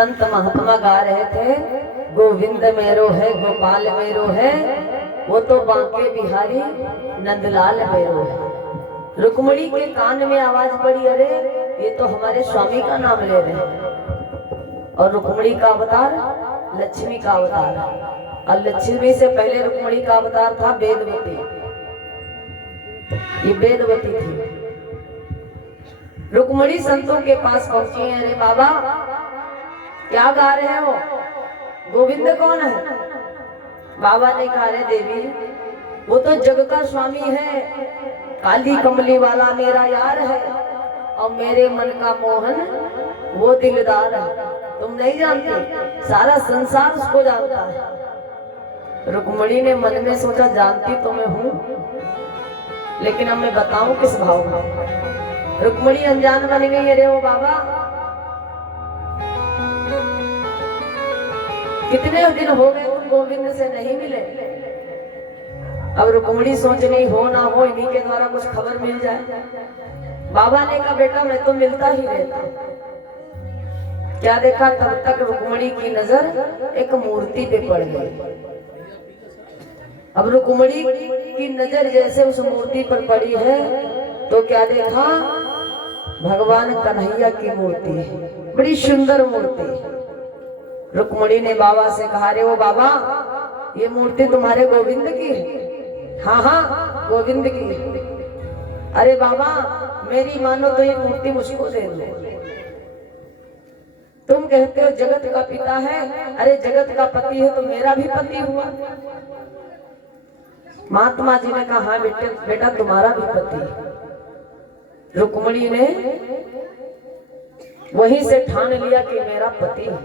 संत महात्मा गा रहे थे, गोविंद मेरो है गोपाल मेरो है, वो तो बांके बिहारी नंदलाल मेरो है। रुक्मणी के कान में आवाज पड़ी, अरे ये तो हमारे स्वामी का नाम ले रहे हैं। और रुक्मणी का अवतार लक्ष्मी का अवतार, और लक्ष्मी से पहले रुक्मणी का अवतार था वेदवती। ये वेदवती थी। रुक्मणी संतों के पास पहुंची है, अरे बाबा क्या गा रहे हो, गोविंद कौन है? बाबा ने कहा, रे देवी वो तो जग का स्वामी है, काली कमली वाला मेरा यार है, और मेरे मन का मोहन वो दिलदार है। तुम नहीं जानती, सारा संसार उसको जानता है। रुक्मणी ने मन में सोचा, जानती तो मैं हूं, लेकिन अब मैं बताऊं किस भाव में। रुक्मणी अनजान बन गई, अरे ओ बाबा कितने दिन हो गए तुम गोविंद से नहीं मिले। अब रुक्मणी सोच रही, हो ना हो इन्हीं के द्वारा कुछ खबर मिल जाए। बाबा ने कहा, बेटा मैं तो मिलता ही रहता। क्या देखा, तब तक रुक्मणी की नजर एक मूर्ति पे पड़ गई। अब रुक्मणी की नजर जैसे उस मूर्ति पर पड़ी है, तो क्या देखा, भगवान कन्हैया की मूर्ति है, बड़ी सुंदर मूर्ति। रुक्मणी ने बाबा से कहा, रे वो बाबा ये मूर्ति तुम्हारे गोविंद की है? हाँ हाँ गोविंद की है। अरे बाबा मेरी मानो तो ये मूर्ति मुझको दे दो। तुम कहते हो जगत का पिता है, अरे जगत का पति है तो मेरा भी पति हुआ। महात्मा जी ने कहा, हाँ बेटा तुम्हारा भी पति है। रुक्मणी ने वहीं से ठान लिया कि मेरा पति है।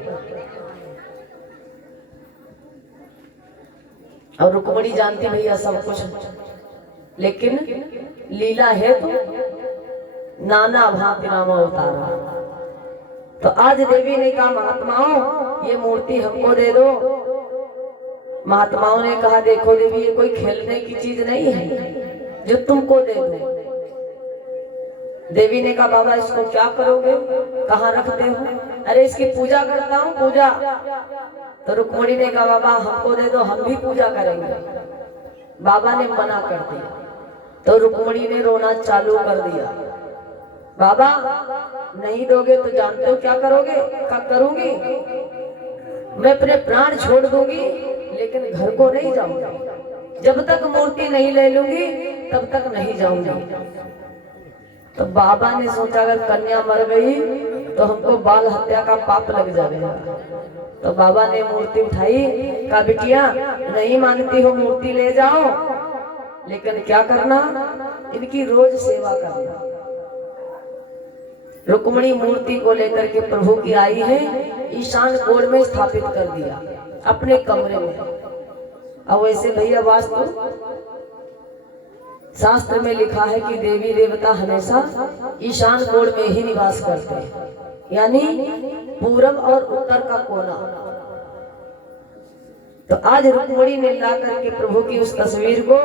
और रुक्मणी जानती भैया सब कुछ, लेकिन लीला है तो नाना भांति नाम अवतारा। तो आज देवी ने कहा, महात्माओं ये मूर्ति हमको दे दो। महात्माओं ने कहा, देखो देवी ये कोई खेलने की चीज नहीं है जो तुमको दे दो। देवी ने कहा, बाबा इसको क्या करोगे, कहाँ रखते हो? अरे इसकी पूजा करता हूँ, पूजा। तो रुक्मणी ने कहा, बाबा हमको दे दो, हम भी पूजा करेंगे। बाबा ने मना कर दिया। तो रुक्मणी ने रोना चालू कर दिया, बाबा नहीं दोगे तो जानते हो क्या करोगे? क्या करूंगी? मैं अपने प्राण छोड़ दूंगी, लेकिन घर को नहीं जाऊंगी। जब तक मूर्ति नहीं ले लूंगी तब तक नहीं जाऊंगी। तो बाबा ने सोचा, अगर कन्या मर गई तो हमको बाल हत्या का पाप लग जाएगा। तो बाबा ने मूर्ति उठाई, कहा बिटिया नहीं मानती हो मूर्ति ले जाओ, लेकिन क्या करना, इनकी रोज सेवा करना। रुक्मणी मूर्ति को लेकर के प्रभु की आई है, ईशान कोण में स्थापित कर दिया अपने कमरे में। अब वैसे भैया वास्तु शास्त्र में लिखा है कि देवी देवता हमेशा ईशान कोण में ही निवास करते हैं, यानी पूरब और उत्तर का कोना। तो आज रुक्मणी ने ला करके प्रभु की उस तस्वीर को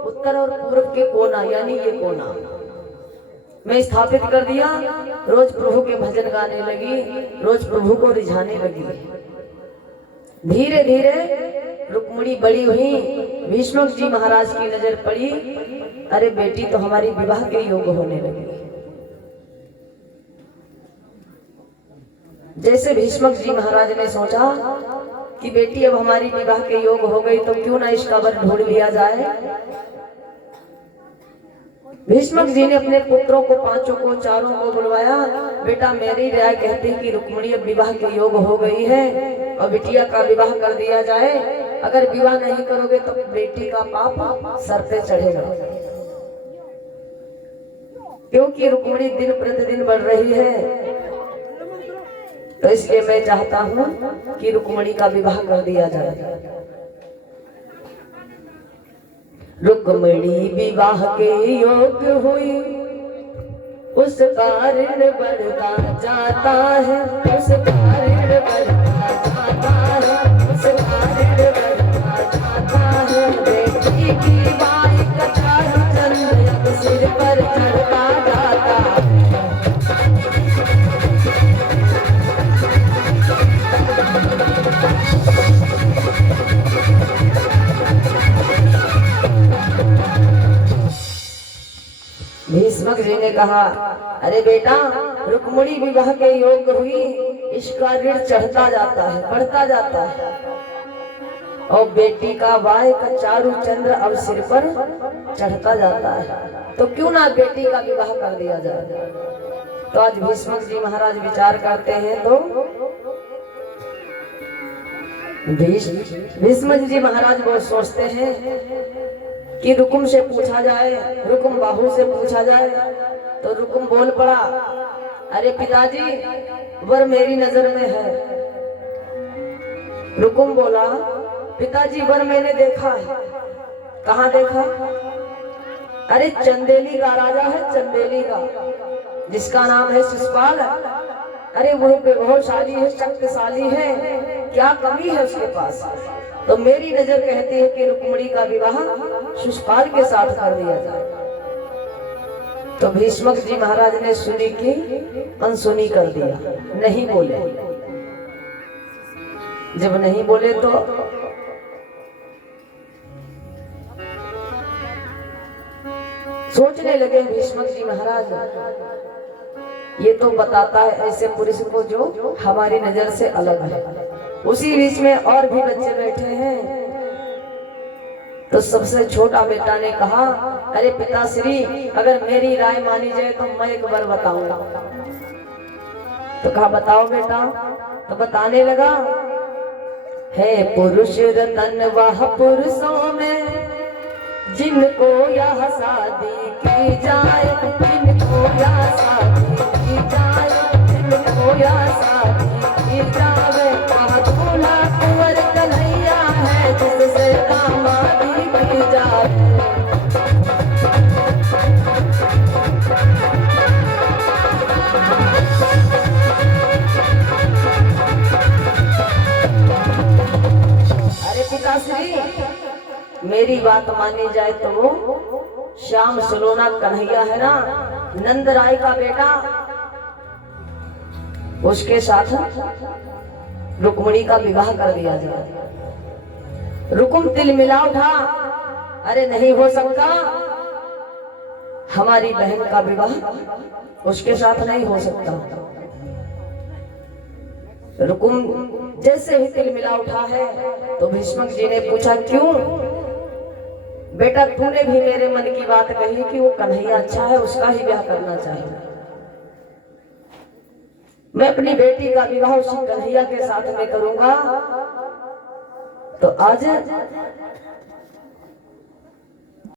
उत्तर और पूर्व के कोना, यानी ये कोना में स्थापित कर दिया। रोज प्रभु के भजन गाने लगी, रोज प्रभु को रिझाने लगी। धीरे धीरे रुक्मणी बड़ी हुई। भीष्म जी महाराज की नजर पड़ी, अरे बेटी तो हमारी विवाह के योग होने लगी। जैसे भीष्म जी महाराज ने सोचा कि बेटी अब हमारी विवाह के योग हो गई, तो क्यों ना इसका वर ढूंढ लिया जाए। भीष्म जी ने अपने पुत्रों को, पांचों को, चारों को बुलवाया। बेटा मेरी राय कहती है कि रुक्मणी अब विवाह के योग हो गई है और बिटिया का विवाह कर दिया जाए। अगर विवाह नहीं करोगे तो बेटी का पाप सर पे चढ़ेगा, क्योंकि रुक्मणी दिन प्रतिदिन बढ़ रही है। तो इसलिए मैं चाहता हूँ कि रुक्मणी का विवाह कर दिया जाए। रुक्मणी विवाह के योग हुई, उसका ऋण बढ़ता जाता है, उसका ऋण बढ़ता जाता है, उसका ऋण बढ़ता जाता है। बेटी की बाई का चंद्र सिर पर चढ़ता जाता है। कहा, अरे बेटा, रुक्मिणी विवाह के योग्य हुई, इसका ऋण चढ़ता जाता है, बढ़ता जाता है, और बेटी का वाय का चारु चंद्र अब सिर पर चढ़ता जाता है, तो क्यों ना बेटी का विवाह कर दिया जाए। तो आज भीष्म जी महाराज विचार करते हैं, तो भीष्म जी महाराज बहुत सोचते हैं कि रुकुम से पूछा जाए, रुकुम बाहु से पूछा जाए। तो रुकुम बोल पड़ा, अरे पिताजी, वर मेरी नजर में है। रुकुम बोला, पिताजी, वर मैंने देखा है। कहाँ देखा? अरे चंदेली का राजा है, चंदेली का, जिसका नाम है शिशुपाल। अरे वो वैभवशाली है, शक्तिशाली है, क्या कमी है उसके पास? तो मेरी नजर कहती है कि रुक्मिणी का विवाह शिशुपाल के साथ कर दिया जाए। तो भीष्मक जी महाराज ने सुनी की अनसुनी कर दिया, नहीं बोले। जब नहीं बोले तो सोचने लगे भीष्मक जी महाराज, ये तो बताता है ऐसे पुरुष को जो हमारी नजर से अलग है। उसी बीच में और भी बच्चे बैठे हैं। तो सबसे छोटा बेटा ने कहा, अरे पिताश्री, अगर मेरी राय मानी जाए तो मैं एक बार बताऊंगा। तो कहा, बताओ बेटा। तो बताने लगा, है पुरुष रतन वह पुरुषों में, जिनको यह शादी की जाए, जिनको यह शादी की जाए, जिनको यह शादी की जाए, वह दूल्हा कुंवर कन्हैया है, जिससे दामादी की जाए। अरे पिताश्री, मेरी बात मानी जाए तो वो श्याम सलोना कन्हैया है ना, नंद राय का बेटा, उसके साथ रुक्मिणी का विवाह कर दिया जाए। रुकुम तिल मिला उठा, अरे नहीं हो सकता, हमारी बहन का विवाह उसके साथ नहीं हो सकता। रुकुम जैसे ही तिल मिला उठा है, तो भीष्मक जी ने पूछा, क्यों बेटा, तूने भी मेरे मन की बात कही कि वो कन्हैया अच्छा है, उसका ही ब्याह करना चाहिए। मैं अपनी बेटी का विवाह उसी कन्हैया के साथ में करूंगा। तो आज